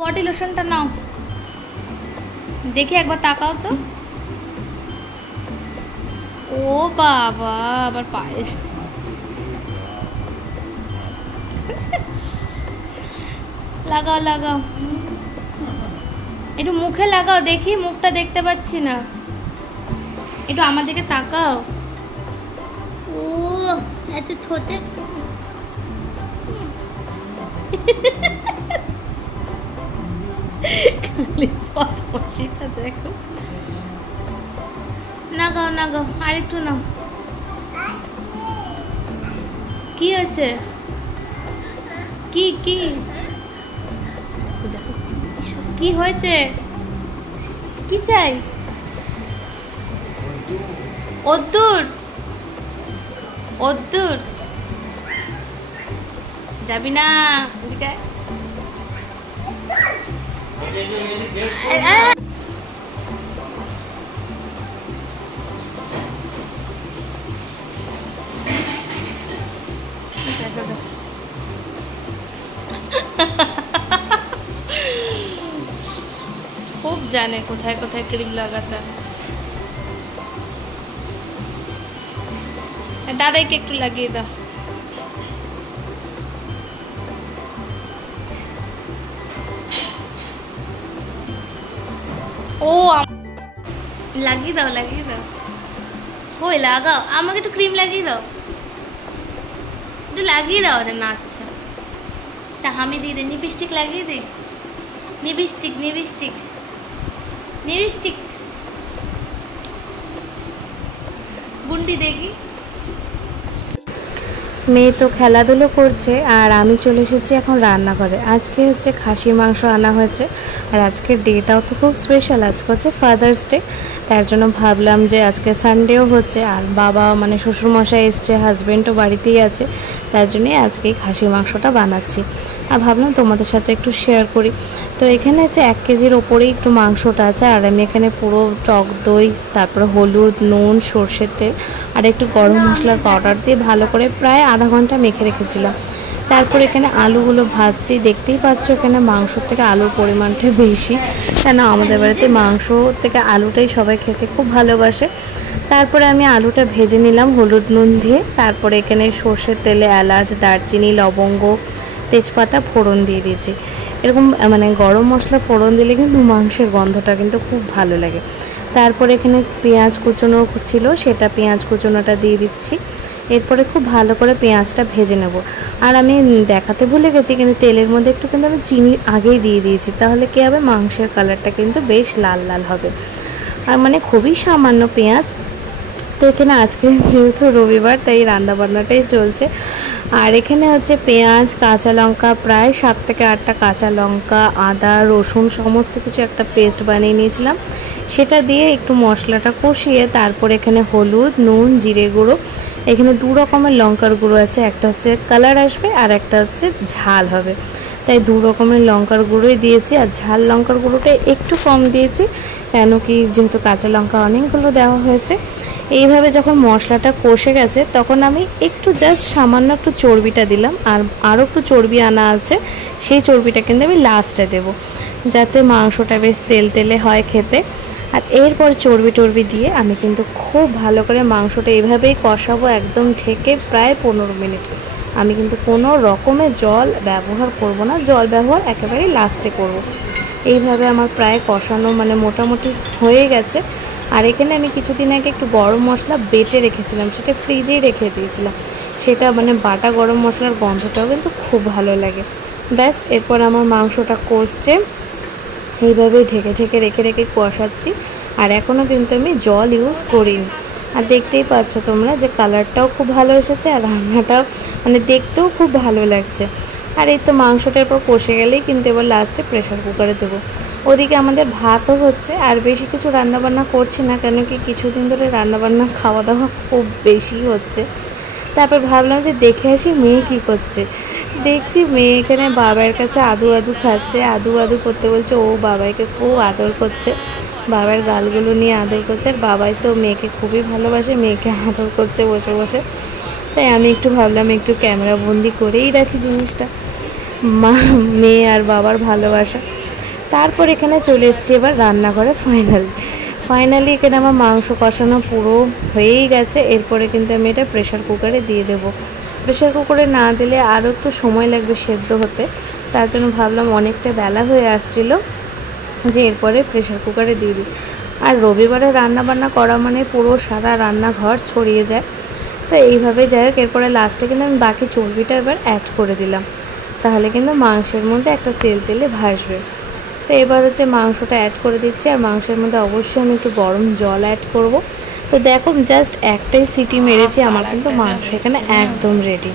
Body লোশনটা নাও, দেখি একবার তাকাও তো। ও বাবা, আবার পায়ে লাগাও লাগাও, একটু মুখে লাগাও, দেখি মুখটা দেখতে পাচ্ছি না, একটু আমার দিকে তাকাও। ও এত ছোটে খালি পদ্মশিটা দেখো। নাগাও নাগাও, আরেকটু নাও। কি হয়েছে? কি কি কি হয়েছে? কি চাই? অদ্দুর অদ্দুর যাবি না? খুব জানে কোথায় কোথায় ক্রিম লাগাতে। দাদাইকে একটু লাগিয়ে দাও। ও লাগিয়ে দাও লাগিয়ে দাও, কই লাগাও, আমাকে একটু ক্রিম লাগিয়ে দাও, একটু লাগিয়ে দাও। না আচ্ছা, তা আমি দিয়ে দিই, লিপস্টিক লাগিয়ে দিই, লিপস্টিক লিপস্টিক লিপস্টিক গুন্ডি দেখি। মেয়ে তো খেলাধুলো করছে আর আমি চলে এসেছি এখন রান্নাঘরে। আজকে হচ্ছে খাসির মাংস আনা হয়েছে আর আজকের ডেটাও তো খুব স্পেশাল, আজকে হচ্ছে ফাদার্স ডে। তার জন্য ভাবলাম যে আজকে সানডেও হচ্ছে আর বাবা মানে শ্বশুরমশাই এসছে, হাজব্যান্ডও বাড়িতেই আছে, তার জন্যই আজকে খাসির মাংসটা বানাচ্ছি আর ভাবলাম তোমাদের সাথে একটু শেয়ার করি। তো এখানে হচ্ছে 1 কেজির ওপরেই একটু মাংসটা আছে আর আমি এখানে পুরো টক দই, তারপরে হলুদ, নুন, সর্ষের তেল আর একটু গরম মশলার পাউডার দিয়ে ভালো করে প্রায় আধা ঘন্টা মেখে রেখেছিলাম। তারপর এখানে আলুগুলো ভাজছি, দেখতেই পাচ্ছ এখানে মাংসর থেকে আলুর পরিমাণটা বেশি, কেন আমাদের বাড়িতে মাংস থেকে আলুটাই সবাই খেতে খুব ভালোবাসে। তারপরে আমি আলুটা ভেজে নিলাম হলুদ নুন দিয়ে, তারপরে এখানে সর্ষের তেলে এলাচ, দারচিনি, লবঙ্গ, তেজপাতা ফোড়ন দিয়ে দিয়েছি। এরকম মানে গরম মশলা ফোড়ন দিলে কিন্তু মাংসের গন্ধটা কিন্তু খুব ভালো লাগে। তারপরে এখানে পেঁয়াজ কুচনো ছিল, সেটা পেঁয়াজ কুচনোটা দিয়ে দিচ্ছি। এরপরে খুব ভালো করে পেঁয়াজটা ভেজে নেব। আর আমি দেখাতে ভুলে গেছি, কিন্তু তেলের মধ্যে একটু কিন্তু আমি চিনি আগেই দিয়ে দিয়েছি, তাহলে কী হবে মাংসের কালারটা কিন্তু বেশ লাল লাল হবে। আর মানে খুবই সামান্য পেঁয়াজ। তো এখানে আজকে যেহেতু রবিবার তাই রান্নাবান্নাটাই চলছে। আর এখানে হচ্ছে পেঁয়াজ, কাঁচা লঙ্কা, প্রায় 7 থেকে 8টা কাঁচা লঙ্কা, আদা, রসুন সমস্ত কিছু একটা পেস্ট বানিয়ে নিয়েছিলাম, সেটা দিয়ে একটু মশলাটা কষিয়ে তারপর এখানে হলুদ, নুন, জিরে গুঁড়ো, এখানে 2 রকমের লঙ্কার গুঁড়ো আছে, একটা হচ্ছে কালার আসবে আর একটা হচ্ছে ঝাল হবে, তাই 2 রকমের লঙ্কার গুঁড়োই দিয়েছি। আর ঝাল লঙ্কার গুঁড়োটা একটু কম দিয়েছি, কেন কি যেহেতু কাঁচা লঙ্কা অনেকগুলো দেওয়া হয়েছে। এইভাবে যখন মশলাটা কষে গেছে তখন আমি একটু জাস্ট সামান্য একটু চর্বিটা দিলাম, আর আরও একটু চর্বি আনা আছে, সেই চর্বিটা কিন্তু আমি লাস্টে দেবো, যাতে মাংসটা বেশ তেল তেলে হয় খেতে। আর এরপর চর্বি টর্বি দিয়ে আমি কিন্তু খুব ভালো করে মাংসটা এইভাবেই কষাবো, একদম ঢেকে প্রায় 15 মিনিট। আমি কিন্তু কোনো রকমের জল ব্যবহার করব না, জল ব্যবহার একেবারেই লাস্টে করব। এইভাবে আমার প্রায় কষানো মানে মোটামুটি হয়ে গেছে। আর এখানে আমি কিছুদিন আগে একটু গরম মশলা বেটে রেখেছিলাম, সেটা ফ্রিজেই রেখে দিয়েছিলাম, সেটা মানে বাটা গরম মশলার গন্ধটাও কিন্তু খুব ভালো লাগে। ব্যাস এরপর আমার মাংসটা কষছে, এইভাবেই ঢেকে ঢেকে রেখে রেখে কষাচ্ছি। আর এখনও কিন্তু আমি জল ইউজ করিনি। আর দেখতেই পাচ্ছ তোমরা যে কালারটাও খুব ভালো এসেছে আর রান্নাটাও মানে দেখতেও খুব ভালো লাগছে। আর এই তো মাংসটার পর কষে গেলেই কিন্তু এবার লাস্টে প্রেশার কুকারে দেবো। ওদিকে আমাদের ভাতও হচ্ছে, আর বেশি কিছু রান্নাবান্না করছি না, কেন কি কিছুদিন ধরে রান্নাবান্না খাওয়া দাওয়া খুব বেশি হচ্ছে। তারপর ভাবলাম যে দেখে আসি মেয়ে কী করছে। দেখছি মেয়ে এখানে বাবার কাছে আদু আদু খাচ্ছে, আদু আদু করতে বলছে, ও বাবাইকে খুব আদর করছে, বাবার গালগুলো নিয়ে আদর করছে। আর বাবাই তো মেয়েকে খুবই ভালোবাসে, মেয়েকে আদর করছে বসে বসে। তাই আমি একটু ভাবলাম একটু ক্যামেরা বন্দি করেই রাখি জিনিসটা, মেয়ে আর বাবার ভালোবাসা। তারপর এখানে চলে এসেছি এবার রান্নাঘরে ফাইনালি এখানে আমার মাংস কষানো পুরো হয়েই গেছে। এরপরে কিন্তু আমি এটা প্রেশার কুকারে দিয়ে দেবো। প্রেশার কুকারে না দিলে আরও একটু সময় লাগবে সেদ্ধ হতে, তার জন্য ভাবলাম অনেকটা বেলা হয়ে আসছিল যে এরপরে প্রেশার কুকারে দিয়ে দিই। আর রবিবারে রান্নাবান্না করা মানে পুরো সারা রান্নাঘর ছড়িয়ে যায়। তো এইভাবে যাই হোক, এরপরে লাস্টে কিন্তু আমি বাকি চর্বিটা এবার অ্যাড করে দিলাম, তাহলে কিন্তু মাংসের মধ্যে একটা তেল তেলে ভাসবে। তো এবার হচ্ছে মাংসটা অ্যাড করে দিচ্ছি, আর মাংসের মধ্যে অবশ্যই আমি একটু গরম জল অ্যাড করব। তো দেখো জাস্ট একটাই সিটি মেরেছি, আমার কিন্তু মাংস এখানে একদম রেডি।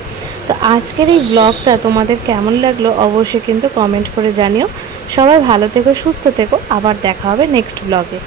তো আজকের এই ব্লগটা তোমাদের কেমন লাগলো অবশ্যই কিন্তু কমেন্ট করে জানিও। সবাই ভালো থেকো, সুস্থ থেকো, আবার দেখা হবে নেক্সট ব্লগে।